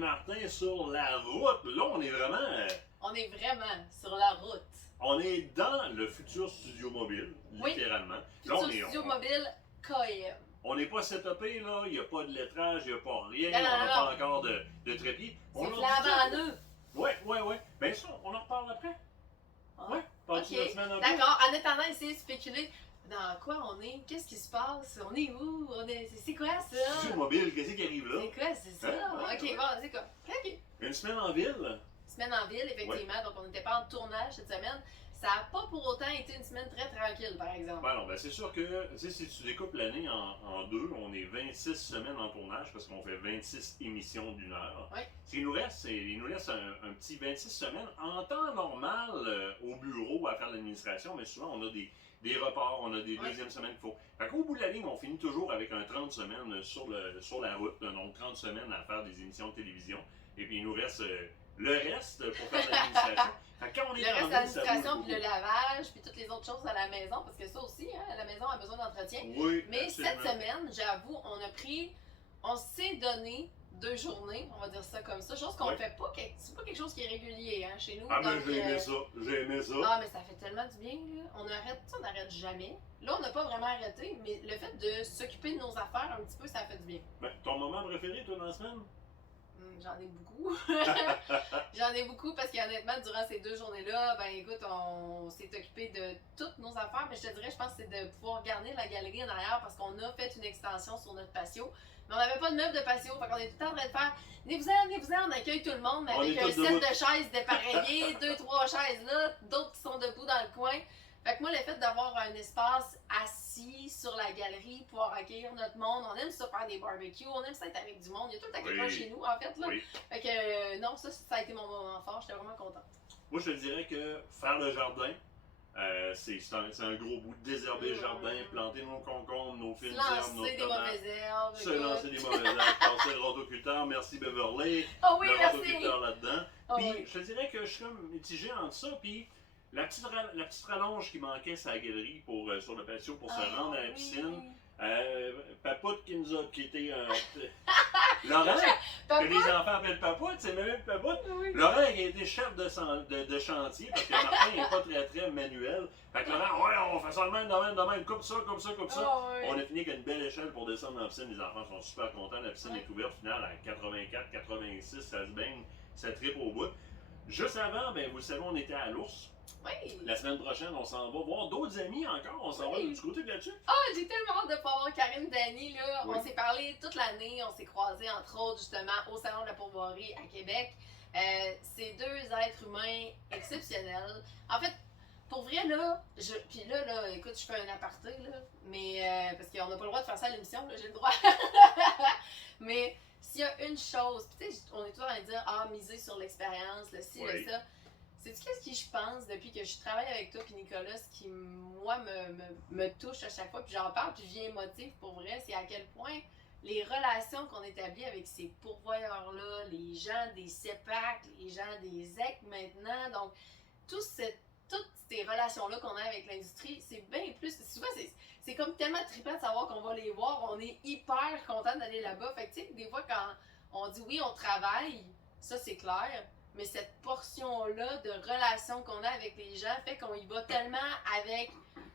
Saint-Martin sur la route. Là, on est vraiment. On est vraiment sur la route. On est dans le futur studio mobile, littéralement. Là, Futur on est, studio mobile KM. on n'est pas setupé, là. Il n'y a pas de lettrage, il n'y a pas rien. Non, non, on n'a non. pas encore de trépied. C'est flambant neuf. Ouais. Ben ça, on en reparle après. Ah. Ouais. Parti de la semaine un peu. D'accord. En attendant, essayez de spéculer. Dans quoi on est? Qu'est-ce qui se passe? On est où? C'est quoi ça? Studio mobile, qu'est-ce qui arrive là? C'est quoi? C'est ça? Hein? Ouais, Ok, ouais. bon, c'est quoi? Ok. Une semaine en ville. Semaine en ville, effectivement. Donc, on n'était pas en tournage cette semaine. Ça n'a pas pour autant été une semaine très tranquille, par exemple. Ben non, ben c'est sûr que tu sais, si tu découpes l'année en deux, on est 26 semaines en tournage parce qu'on fait 26 émissions d'une heure. Oui. Ce qu'il nous reste, il nous laisse un petit 26 semaines en temps normal au bureau à faire l'administration, mais souvent on a des reports, on a des deuxièmes semaines qu'il faut. Fait qu'au bout de la ligne, on finit toujours avec un 30 semaines sur la route, donc 30 semaines à faire des émissions de télévision. Et puis il nous reste le reste pour faire l'administration. Fait que quand on est Le reste de en ville, ça l'administration, bouge puis le beaucoup. lavage, puis toutes les autres choses à la maison, parce que ça aussi, hein, la maison a besoin d'entretien. Oui, Mais absolument. cette semaine, j'avoue, on s'est donné 2 journées, on va dire ça comme ça, chose qu'on Ouais. fait pas, c'est pas quelque chose qui est régulier hein, chez nous. Ah ben donc, j'ai aimé ça, j'ai aimé ça. Ah, mais ça fait tellement du bien, là. On n'arrête jamais. Là, on n'a pas vraiment arrêté, mais le fait de s'occuper de nos affaires un petit peu, ça fait du bien. Ben, ton moment préféré, toi, dans la semaine? J'en ai beaucoup. J'en ai beaucoup parce qu'honnêtement, durant ces 2 journées-là, ben écoute, on s'est occupé de toutes nos affaires, mais je te dirais, je pense que c'est de pouvoir garder la galerie en arrière parce qu'on a fait une extension sur notre patio. Mais on n'avait pas de meubles de patio, fait qu'on est tout le temps en train de faire venez-vous-en, on accueille tout le monde, mais On avec est un tous set debout. de chaises dépareillées, 2-3 chaises là, d'autres qui sont debout dans le coin. Fait que moi, le fait d'avoir un espace assis sur la galerie, pouvoir accueillir notre monde, on aime ça faire des barbecues, on aime ça être avec du monde. Il y a tout le temps quelqu'un Oui. chez nous, en fait. Là. Oui. Fait que non, ça a été mon moment fort, j'étais vraiment contente. Moi, je te dirais que faire le jardin, c'est un gros bout. Désherber le jardin, planter nos concombres, nos fines herbes, nos Lancer des tomates. mauvaises herbes. Se lancer des mauvaises herbes, passer le rotoculteur, merci Beverly. Oh oui, le merci! rotoculteur là-dedans. Oh Puis oui. je te dirais que je suis comme mitigé entre ça, puis la petite rallonge qui manquait sur la galerie sur le patio pour se Ah, rendre à la oui. piscine. Papoute qui nous a quitté Laurent, que Papa? les enfants appellent Papoute, c'est même Papoute. Oui. Laurent qui a été chef de chantier parce que Martin n'est pas très manuel. Fait que Laurent, ouais, on fait ça de même, coupe ça. Oh, oui. On a fini avec une belle échelle pour descendre dans la piscine. Les enfants sont super contents. La piscine est ouverte finale à 84, 86, ça se baigne, ça tripe au bout. Juste avant, ben, vous le savez, on était à l'ours. Oui. La semaine prochaine, on s'en va voir d'autres amis encore. On s'en va du côté de là-dessus. Ah, j'ai tellement hâte de pouvoir voir Karine Dany, là. Oui. On s'est parlé toute l'année, on s'est croisés entre autres justement au Salon de la Pourvoirie à Québec. C'est 2 êtres humains exceptionnels. En fait, pour vrai, là, puis là, écoute, je fais un aparté, là, mais parce qu'on n'a pas le droit de faire ça à l'émission, là, j'ai le droit. Mais s'il y a une chose, puis tu sais, on est toujours à dire, miser sur l'expérience, le ci, le ça. Sais-tu qu'est-ce que je pense depuis que je travaille avec toi puis Nicolas, ce qui, moi, me touche à chaque fois, puis j'en parle, puis je viens émotive pour vrai, c'est à quel point les relations qu'on établit avec ces pourvoyeurs-là, les gens des CEPAC, les gens des EC maintenant, donc toutes ces relations-là qu'on a avec l'industrie, c'est bien plus. Souvent, c'est comme tellement trippant de savoir qu'on va les voir, on est hyper content d'aller là-bas. Fait que tu sais, des fois, quand on dit oui, on travaille, ça c'est clair. Mais cette portion-là de relation qu'on a avec les gens fait qu'on y va tellement avec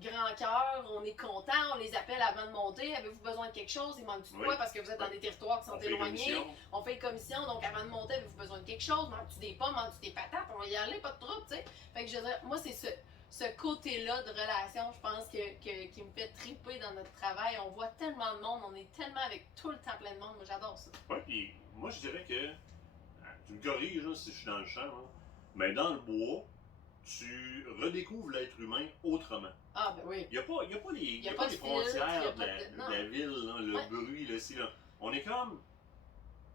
grand cœur, on est content, on les appelle avant de monter. Avez-vous besoin de quelque chose? Il manque-tu de quoi? Parce que vous êtes dans des territoires qui sont éloignés. On fait une commission, donc avant de monter, avez-vous besoin de quelque chose? Manque-tu des pommes? Manque-tu des patates? On va y aller, pas de trouble, tu sais. Fait que je veux dire, moi, c'est ce côté-là de relation, je pense, qui me fait triper dans notre travail. On voit tellement de monde, on est tellement avec tout le temps plein de monde. Moi, j'adore ça. Oui, puis moi, je dirais que tu me corriges là, si je suis dans le champ, hein, mais dans le bois, tu redécouvres l'être humain autrement. Ah, ben oui. Il n'y a pas de les filtre, frontières y a de pas la, de- de la ville, là, le bruit, là, si, là. On est comme.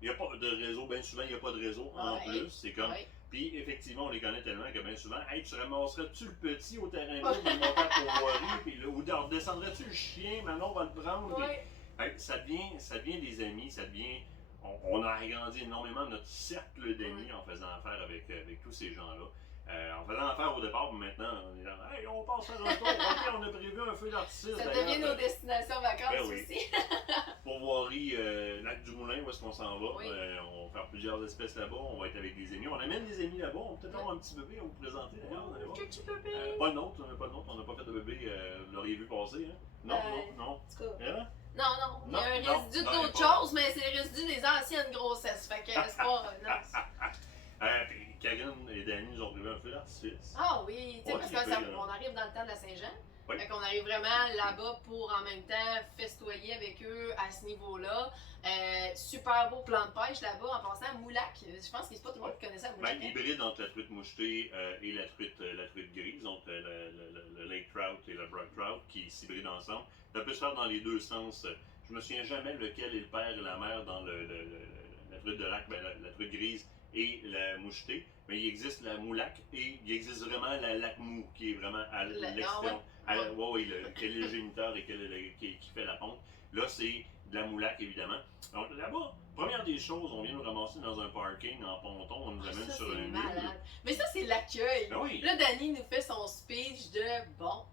Il n'y a pas de réseau, bien souvent, il n'y a pas de réseau en Ouais. plus. C'est comme. Ouais. Puis effectivement, on les connaît tellement que bien souvent, hey, tu ramasserais-tu le petit au terrain de jeu pour le monter à Pourvoirie, puis là, ou redescendrais-tu le chien, maintenant on va le prendre. Puis, Ouais. hey, ça devient des amis, ça devient. On a agrandi énormément notre cercle d'amis en faisant affaire avec tous ces gens-là. En faisant l'affaire au départ, mais maintenant, on est là, hey, on passe faire un tour, ok, on a prévu un feu d'artifice. Ça devient nos destinations vacances ben oui. aussi. Pourvoirie, Lac du Moulin, où est-ce qu'on s'en va? Oui. On va faire plusieurs espèces là-bas, on va être avec des amis. On amène des amis là-bas, on va peut-être avoir un petit bébé à vous présenter d'ailleurs. Vous allez voir. Petit bébé. Pas de nôtre, on n'a pas fait de bébé, vous l'auriez vu passer, hein? Non, non. En tout cas. Hein? Non, il y a un Non, résidu non, d'autres choses, mais c'est le résidu des anciennes grossesses. Fait que c'est pas. Puis Karine et Danny nous ont prévu un feu d'artifice. Ah oui, tu sais, parce trippé, qu'on arrive dans le temps de la Saint-Jean. Oui. Fait qu'on arrive vraiment là-bas pour en même temps festoyer avec eux à ce niveau-là. Super beau plan de pêche là-bas. En passant, Moulac, je pense que c'est pas tout le monde qui connaissait Moulac. Ben, hybride entre la truite mouchetée et la truite grise, donc le lake trout et le brook trout qui s'hybrident ensemble. Ça peut se faire dans les deux sens. Je me souviens jamais lequel est le père et la mère dans la truite de lac, ben, la truite grise et la mouchetée. Mais il existe la moulac et il existe vraiment la lac mou qui est vraiment à l'extrême. Oui, quel est le géniteur et qui fait la ponte. Là, c'est de la moulac évidemment. Donc là-bas, première des choses, on vient nous ramasser dans un parking en ponton, on nous amène sur un mur. Mais ça, c'est l'accueil. Ben oui. Là, Danny nous fait son speech de bon,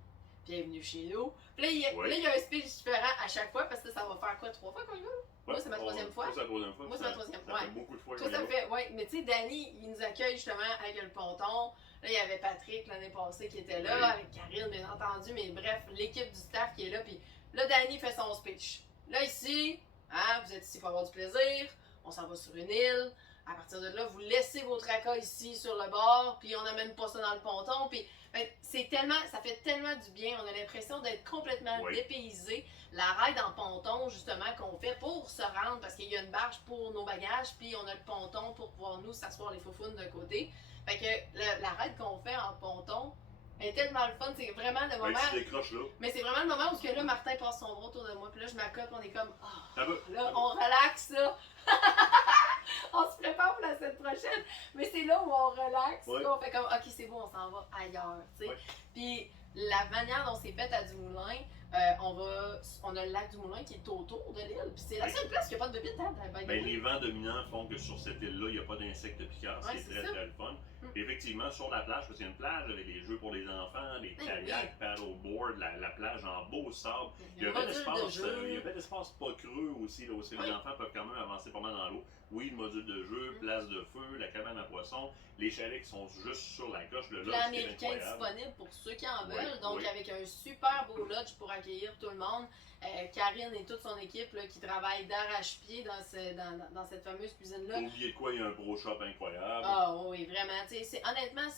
bienvenue chez nous. Puis là, il y a un speech différent à chaque fois parce que ça va faire quoi, 3 fois qu'on y va? Moi, c'est ma troisième fois. Moi, c'est la troisième fois. Moi, c'est ma troisième fois. Ça fait beaucoup de fois. Toi, ça fait, ouais. Mais tu sais, Danny, il nous accueille justement avec le ponton. Là, il y avait Patrick l'année passée qui était là, avec Karine, bien entendu. Mais bref, l'équipe du staff qui est là. Puis là, Danny fait son speech. Là, ici, hein, vous êtes ici pour avoir du plaisir. On s'en va sur une île. À partir de là, vous laissez vos tracas ici sur le bord. Puis on n'amène pas ça dans le ponton. Puis c'est tellement, ça fait tellement du bien. On a l'impression d'être complètement dépaysé. La ride en ponton, justement, qu'on fait pour se rendre, parce qu'il y a une barge pour nos bagages, puis on a le ponton pour pouvoir nous s'asseoir les faufounes d'un côté. Fait que la ride qu'on fait en ponton est tellement le fun. C'est vraiment le moment. Mais c'est vraiment le moment où que là, Martin passe son bras autour de moi, puis là, je m'accote, on est comme, là, on relaxe, là. On se prépare pour la semaine prochaine, mais c'est là où on relaxe, on fait comme, ok, c'est bon, on s'en va ailleurs, tu sais. Puis la manière dont c'est fait à Dumoulin, on a le lac du Moulin qui est autour de l'île, puis c'est la seule place qui n'a pas de bébite, hein, les vents dominants font que sur cette île-là, il n'y a pas d'insectes piqueurs, c'est très très le fun. Et effectivement, sur la plage, parce qu'il y a une plage avec des jeux pour les enfants, des kayaks, paddleboard, la plage en beau sable. Il y a un bel espace pas creux aussi, là, où les enfants peuvent quand même avancer pas mal dans l'eau. Oui, le module de jeu, place de feu, la cabane à poissons, les chalets qui sont juste sur la coche, le lodge plan américain disponible pour ceux qui en veulent, donc avec un super beau lodge pour accueillir tout le monde. Karine et toute son équipe là, qui travaillent d'arrache-pied dans cette fameuse cuisine-là. Oubliez de quoi, il y a un pro shop incroyable. Ah oui, vraiment. Honnêtement,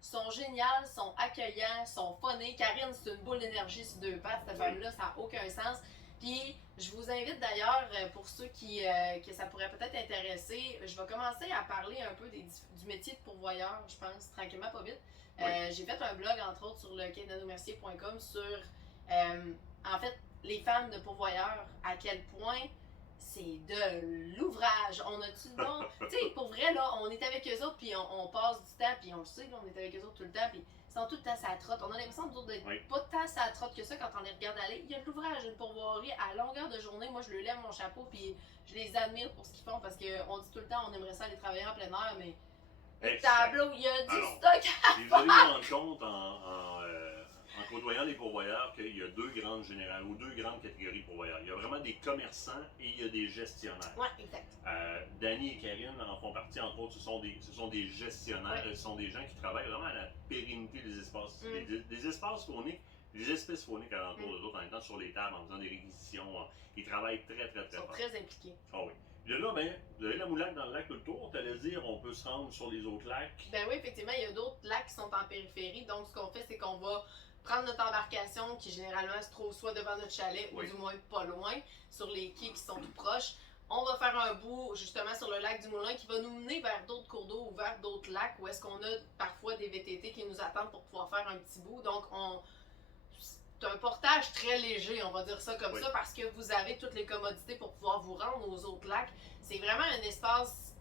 sont géniales, sont accueillants, sont funnés. Karine, c'est une boule d'énergie sur deux pattes, cette femme-là, ça n'a aucun sens. Puis, je vous invite d'ailleurs, pour ceux que ça pourrait peut-être intéresser, je vais commencer à parler un peu du métier de pourvoyeur, je pense, tranquillement, pas vite. J'ai fait un blog, entre autres, sur le quai-de-nos-merciers.com sur, en fait, les femmes de pourvoyeurs, à quel point c'est de l'ouvrage. On a-tu le don? Tu sais, pour vrai, là, on est avec eux autres, puis on passe du temps, puis on le sait, là, on est avec eux autres tout le temps, puis ils sont tout le temps ça trotte. On a l'impression d'être pas tant ça trotte que ça quand on les regarde aller. Il y a de l'ouvrage, une pourvoirie à longueur de journée. Moi, je leur lève mon chapeau, puis je les admire pour ce qu'ils font, parce qu'on dit tout le temps, on aimerait ça aller travailler en plein air, mais le tableau, il y a du stock à faire. Vous allez vous rendre compte en côtoyant les pourvoyeurs qu'il y a deux grandes catégories de pourvoyeurs. Il y a vraiment des commerçants et il y a des gestionnaires. Oui, exact. Danny et Karine en font partie, entre autres, ce sont des gestionnaires, ce sont des gens qui travaillent vraiment à la pérennité des espaces, des espaces fauniques, des espèces fauniques alentour d'eux autres, en étant sur les tables, en faisant des réquisitions. Ils travaillent très fort. Ils sont très impliqués. Ah oui. De là, vous avez la moulac dans le lac tout le tour. Tu allais dire, on peut se rendre sur les autres lacs. Ben oui, effectivement, il y a d'autres lacs qui sont en périphérie. Donc, ce qu'on fait, c'est qu'on va prendre notre embarcation qui généralement se trouve soit devant notre chalet ou du moins pas loin, sur les quais qui sont tout proches. On va faire un bout justement sur le lac du Moulin qui va nous mener vers d'autres cours d'eau ou vers d'autres lacs où est-ce qu'on a parfois des VTT qui nous attendent pour pouvoir faire un petit bout. Donc, c'est un portage très léger, on va dire ça comme ça, parce que vous avez toutes les commodités pour pouvoir vous rendre aux autres lacs. C'est vraiment un espace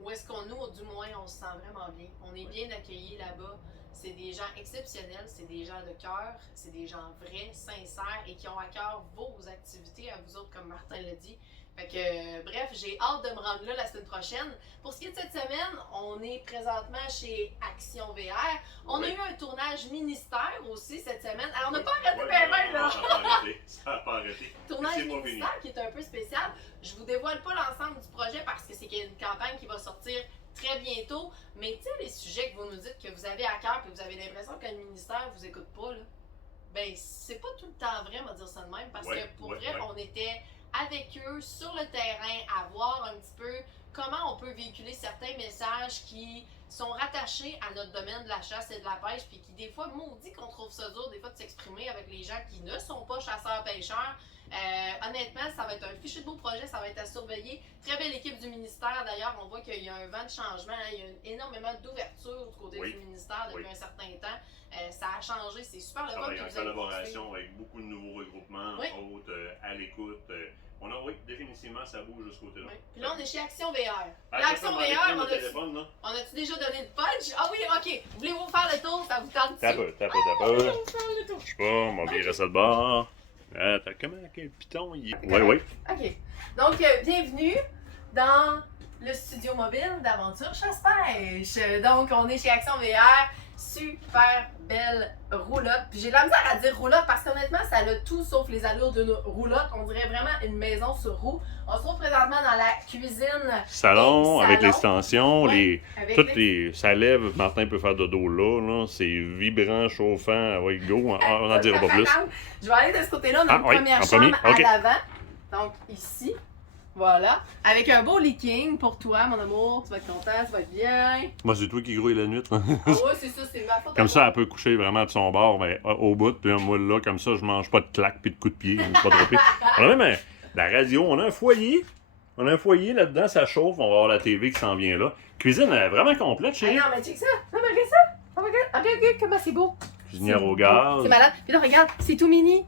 où est-ce qu'on, nous, du moins, on se sent vraiment bien. On est bien accueillis là-bas. C'est des gens exceptionnels, c'est des gens de cœur, c'est des gens vrais, sincères et qui ont à cœur vos activités à vous autres, comme Martin l'a dit. Fait que, bref, j'ai hâte de me rendre là la semaine prochaine. Pour ce qui est de cette semaine, on est présentement chez Action VR. On a eu un tournage ministère aussi cette semaine. Alors, on n'a pas arrêté bien, là! Ça n'a pas arrêté. Ça n'a pas arrêté. Tournage C'est pas ministère qui est un peu spécial. Je vous dévoile pas l'ensemble du projet parce que c'est une campagne qui va sortir très bientôt. Mais tu sais, les sujets que vous nous dites que vous avez à cœur et que vous avez l'impression que le ministère vous écoute pas, là, ben c'est pas tout le temps vrai, on va dire ça de même, parce que pour vrai, on était avec eux sur le terrain à voir un petit peu comment on peut véhiculer certains messages qui sont rattachés à notre domaine de la chasse et de la pêche, puis qui des fois, maudit qu'on trouve ça dur, des fois de s'exprimer avec les gens qui ne sont pas chasseurs-pêcheurs. Honnêtement, ça va être un fichu de beau projet, ça va être à surveiller. Très belle équipe du ministère, d'ailleurs, on voit qu'il y a un vent de changement, hein, il y a énormément d'ouverture du côté du ministère depuis un certain temps. Ça a changé, c'est super le fun. En collaboration avec beaucoup de nouveaux regroupements, autres, à l'écoute. On a, définitivement, ça bouge de ce côté-là. Oui. Puis là, on est chez Action VR. Action VR, on a-tu déjà donné le punch? Ah oui, ok. Voulez-vous faire le tour? Ça vous tente? T'as peu. Je sais pas, on va virer ça de bord. Attends, comment quel piton il est? Oui. Ok. Donc, bienvenue dans le studio mobile d'Aventure Chasse-Pêche. Donc, on est chez Action VR. Super belle roulotte. Puis j'ai de la misère à dire roulotte parce qu'honnêtement, ça a tout sauf les allures d'une roulotte. On dirait vraiment une maison sur roue. On se trouve présentement dans la cuisine. Salon. Avec l'extension, ça lève. Martin peut faire dodo là. C'est vibrant, chauffant. Oui, go. On n'en dira pas plus. Je vais aller de ce côté-là. On a une première chambre à l'avant. Donc ici. Voilà. Avec un beau leaking pour toi, mon amour. Tu vas être content, tu vas être bien. Moi, c'est toi qui grouille la nuit. Ah ouais, c'est ça, c'est ma faute. Comme ça, elle peut coucher vraiment de son bord, mais au bout. Puis moi, là, comme ça, je mange pas de claques puis de coups de pied. Pas trop pire. On a même la radio. On a un foyer. Là-dedans, ça chauffe. On va avoir la TV qui s'en vient là. Cuisine vraiment complète, chérie. Ah non, mais check ça. Non, mais regarde ça. Oh, regarde, comment c'est beau. Cuisinière au gaz. C'est malade. Puis là, regarde, c'est tout mini.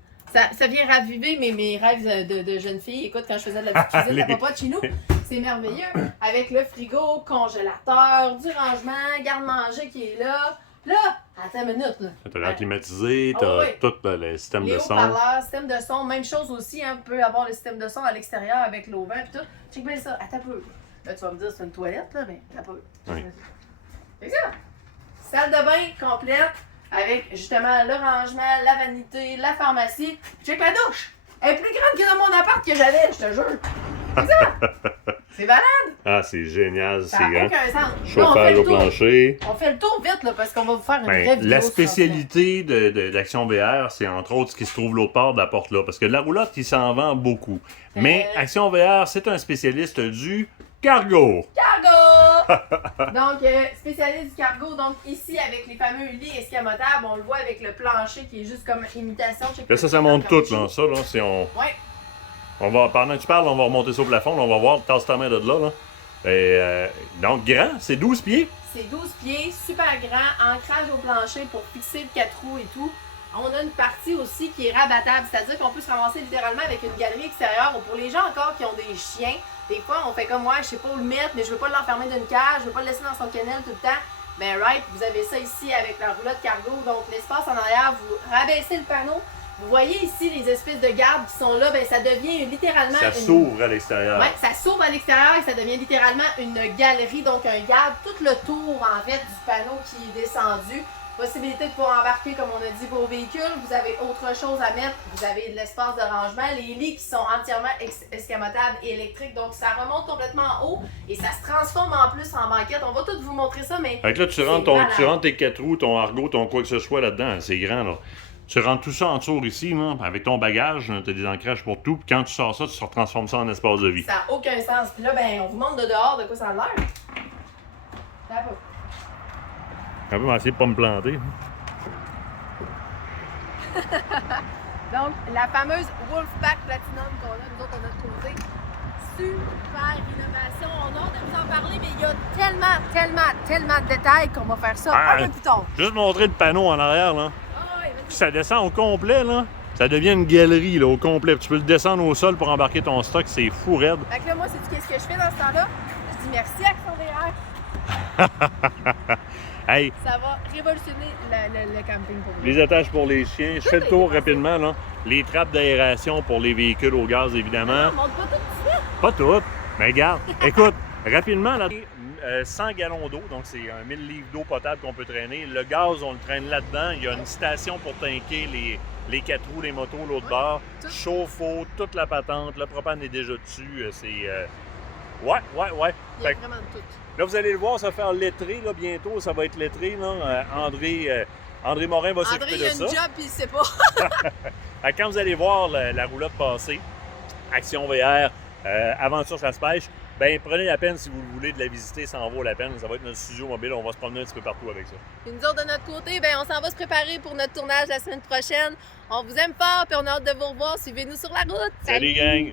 Ça vient raviver mes rêves de jeune fille. Écoute, quand je faisais de la petite cuisine, la papa de chez nous, c'est merveilleux. Avec le frigo, congélateur, du rangement, garde-manger qui est là. Là, attends une minute. T'as l'air climatisé, t'as tout le système de son. Haut-parleurs, système de son, même chose aussi, hein, on peut avoir le système de son à l'extérieur avec l'auvent et tout. Check bien ça, attends un peu. Là, tu vas me dire c'est une toilette, là, mais attends un peu. Oui. C'est ça. Salle de bain complète. Avec justement le rangement, la vanité, la pharmacie. Check la douche! Elle est plus grande que dans mon appart que j'avais, je te jure! C'est ça! C'est malade! Ah, c'est génial, c'est grand. grand. Aucun sens. Chauffage au plancher. On fait le tour vite, là, parce qu'on va vous faire une vraie vidéo. La spécialité d'Action VR, c'est entre autres ce qui se trouve l'autre part de la porte là. Parce que de la roulotte, il s'en vend beaucoup. Mais Action VR, c'est un spécialiste du cargo! Donc, spécialiste du cargo, donc ici avec les fameux lits escamotables, on le voit avec le plancher qui est juste comme imitation. Là, ça monte tout, là. Ça, là, c'est on va, pendant que tu parles, on va remonter ça au plafond, là, on va voir, tasse ta main de là. Et, donc, grand, c'est 12 pieds. C'est 12 pieds, super grand, ancrage au plancher pour fixer le 4 roues et tout. On a une partie aussi qui est rabattable, c'est-à-dire qu'on peut se ramasser littéralement avec une galerie extérieure ou pour les gens encore qui ont des chiens. Des fois, on fait comme moi, je sais pas où le mettre, mais je veux pas l'enfermer d'une cage, je veux pas le laisser dans son kennel tout le temps. Ben, vous avez ça ici avec la roulotte cargo. Donc, l'espace en arrière, vous rabaissez le panneau. Vous voyez ici les espèces de gardes qui sont là, ben ça devient littéralement. Ça s'ouvre à l'extérieur. Oui, ça s'ouvre à l'extérieur et ça devient littéralement une galerie, donc un garde, tout le tour en fait du panneau qui est descendu. Possibilité de pouvoir embarquer, comme on a dit, vos véhicules. Vous avez autre chose à mettre. Vous avez de l'espace de rangement. Les lits qui sont entièrement escamotables et électriques. Donc, ça remonte complètement en haut et ça se transforme en plus en banquette. On va tout vous montrer ça, mais... Fait que là, tu rentres tes 4 roues, ton argot, ton quoi que ce soit là-dedans. C'est grand, là. Tu rentres tout ça en dessous ici, là, avec ton bagage. Tu as des ancrages pour tout. Puis quand tu sors ça, tu transformes ça en espace de vie. Ça n'a aucun sens. Puis là, ben, on vous montre de dehors de quoi ça a l'air. Un peu essayer de pas me planter. Donc, la fameuse Wolfpack Platinum qu'on a, nous autres, de notre côté. Super innovation. On a hâte de vous en parler, mais il y a tellement de détails qu'on va faire ça un peu plus tard. Juste montrer le panneau en arrière, là. Ça descend au complet, là. Ça devient une galerie, là, au complet. Tu peux le descendre au sol pour embarquer ton stock. C'est fou raide. Fait que là, moi, c'est qu'est-ce que je fais dans ce temps-là? Je dis merci à Action VR. Hey. Ça va révolutionner le camping pour vous. Les attaches pour les chiens. Je fais le tour rapidement, là. Les trappes d'aération pour les véhicules au gaz, évidemment. On monte pas tout de suite. Pas toutes, mais regarde, écoute, rapidement, là, 100 gallons d'eau, donc c'est 1000 livres d'eau potable qu'on peut traîner. Le gaz, on le traîne là-dedans. Il y a une station pour tanker les 4 roues, les motos, l'autre bord. tout. Chauffe-eau, toute la patente. Le propane est déjà dessus. C'est... Ouais. Il y a Fait que vraiment de tout. là, vous allez le voir, ça va faire lettré, là, bientôt. Ça va être lettré, là. André Morin va André, s'occuper il de a ça. une job puis il sait pas. Fait que quand vous allez voir la roulotte passer, Action VR, Aventure Chasse-Pêche, ben prenez la peine si vous voulez de la visiter, ça en vaut la peine. Ça va être notre studio mobile, on va se promener un petit peu partout avec ça. Puis nous autres, de notre côté, ben, on s'en va se préparer pour notre tournage la semaine prochaine. On vous aime fort, puis on a hâte de vous revoir. Suivez-nous sur la route. Salut gang!